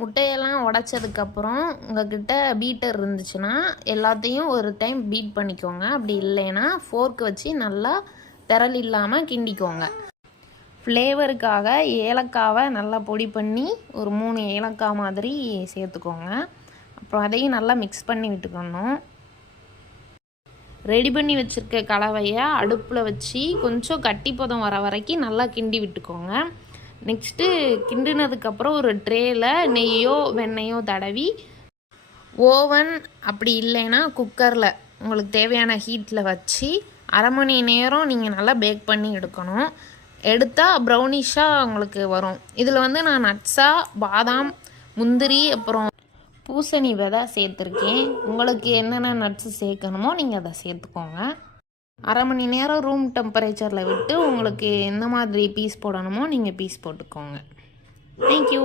முட்டையெல்லாம் உடைச்சதுக்கப்புறம் உங்கள்கிட்ட பீட்டர் இருந்துச்சுன்னா எல்லாத்தையும் ஒரு டைம் பீட் பண்ணிக்கோங்க. அப்படி இல்லைன்னா ஃபோர்க் வச்சு நல்லா திரள் இல்லாமல் கிண்டிக்கோங்க. ஃப்ளேவருக்காக ஏலக்காவை நல்லா பொடி பண்ணி ஒரு 3 ஏலக்காய் மாதிரி சேர்த்துக்கோங்க. அப்புறம் அதையும் நல்லா மிக்ஸ் பண்ணி விட்டுக்கணும். ரெடி பண்ணி வச்சுருக்க கலவையை அடுப்பில் வச்சு கொஞ்சம் கட்டிப்பதம் வர வரைக்கும் நல்லா கிண்டி விட்டுக்கோங்க. நெக்ஸ்ட்டு கிண்டினதுக்கப்புறம் ஒரு ட்ரேயில் நெய்யோ வெண்ணெயோ தடவி ஓவன் அப்படி இல்லைன்னா குக்கரில் உங்களுக்கு தேவையான ஹீட்டில் வச்சு 1/2 மணி நேரம் நீங்கள் நல்லா பேக் பண்ணி எடுக்கணும். எடுத்தால் ப்ரௌனிஷாக உங்களுக்கு வரும். இதில் வந்து நான் நட்ஸாக பாதாம், முந்திரி, அப்புறம் பூசணி விதை சேர்த்துருக்கேன். உங்களுக்கு என்னென்ன நட்ஸு சேர்க்கணுமோ நீங்கள் அதை சேர்த்துக்கோங்க. 1/2 மணி நேரம் ரூம் டெம்பரேச்சரில் விட்டு உங்களுக்கு எந்த மாதிரி பீஸ் போடணுமோ நீங்கள் பீஸ் போட்டுக்கோங்க. தேங்க்யூ.